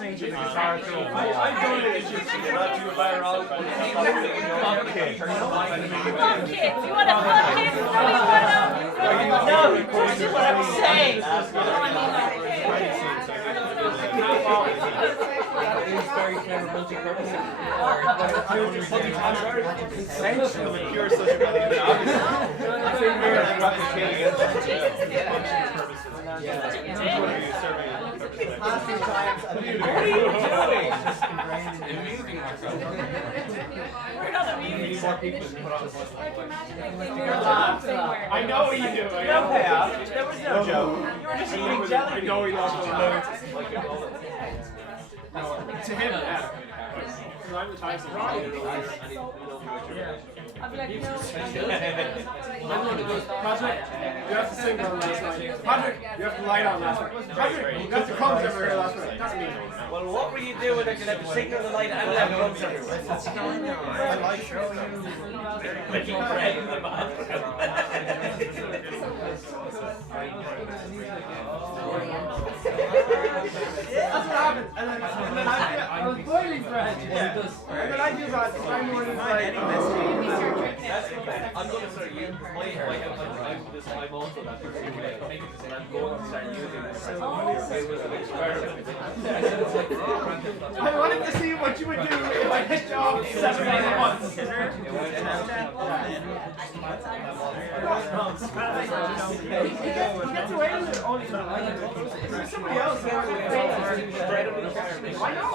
listening to the guitar through a wall. I'm doing it just to get up to a viral. Plug kids. You want to plug kids? No, you want to. No, just do what I'm saying. It's very clever multi-purpose. Essentially, Pure social media. We're not amused. I know what you do. No payoff. There was no joke. You were just eating jelly. I know he lost to him, yeah. Because I'm the type of I'll be like, no. Patrick, you have to sing on last night. Patrick, you have to light on last night. Patrick, you got the crumbs everywhere last night. That's me. Well, what were you doing if you had to signal the light and have crumbs everywhere? Making bread in the bath. That's what happened. And then I was boiling bread. And then I do that. I'm more than like, I'm going to start using I'm also that person and I'm going to start using this. It was an experiment. I wanted to see what you would do if I hit you off 7 days at once. He gets away with it only there's somebody else there. I know.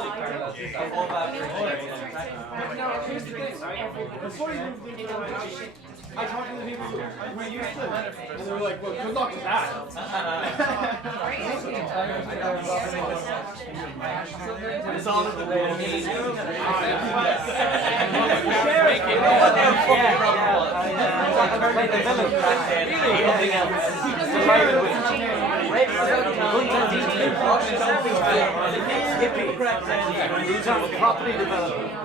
No, here's the thing. Before you I talked to the people who were used to it, and they were like, well, good luck with that. It's all of the way to me. Property development.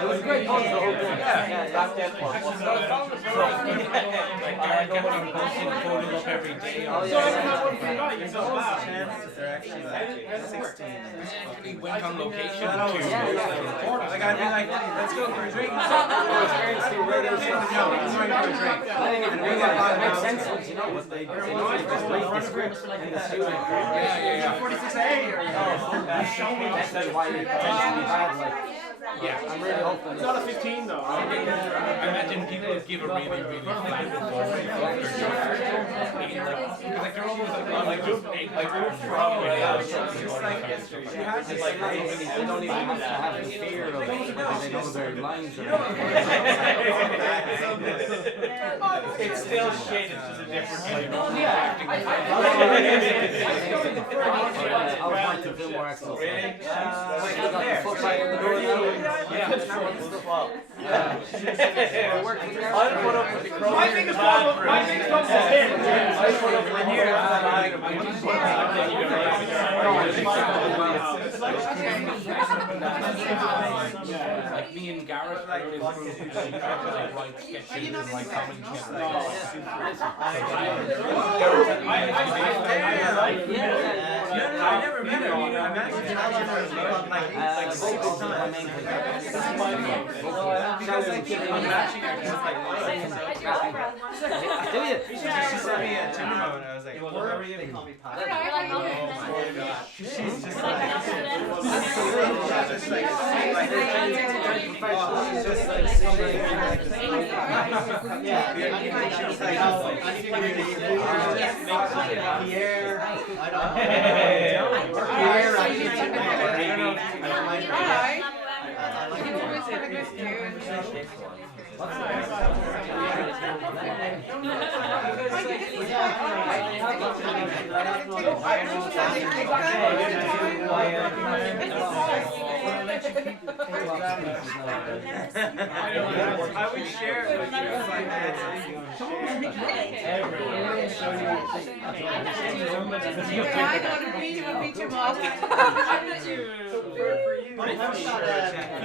It was great fun the whole thing. Back then was. Every day. So everyone would forgot you so wow. they're actually like 16. Actually went on location Like I'd be like, let's go for a drink. No, And we got it makes sense once you know what they do. They just write the script in the studio. Yeah. 46A. That's why it potentially be bad. Like, I'm really hoping. It's not a 15 though. I imagine people would give a really flat performance. Like they're almost like It's like they don't even have to have the fear of it because they know their lines are. it's still shit, it's just a different flavor. I would like to feel more access. Really? I got the foot right in the door now. I'll put up with the crow. My biggest problem is him. I put up with here. like me and Garrett like this group like write sketches and like commentaries. I never met her. I met do you? She sent me a Tinder and I was like, where are you? They call me Pop. Oh my god. She's just like, Pierre, I don't I would share it with you if I had For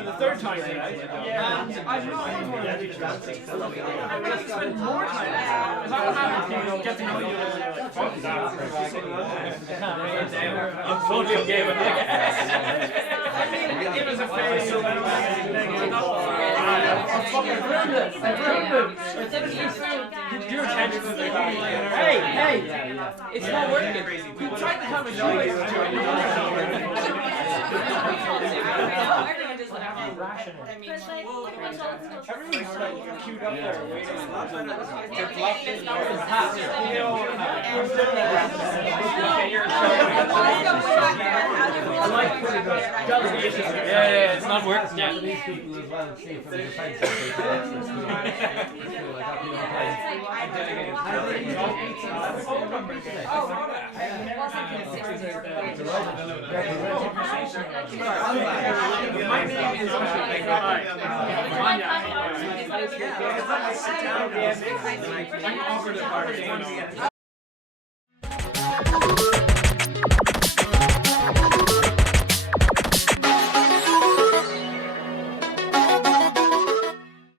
the third time tonight. Yeah. I've not one of these guys. I would spend more time. Is that what happens when you get to know you? Fuck that. I'm totally okay with that. Give us a face. Your attention is hey, it's not working. You tried to come and show us. Everyone's like queued up there waiting. Yeah, it's not working. Yeah. These people as well see from the defense. My name is I'm offered a party.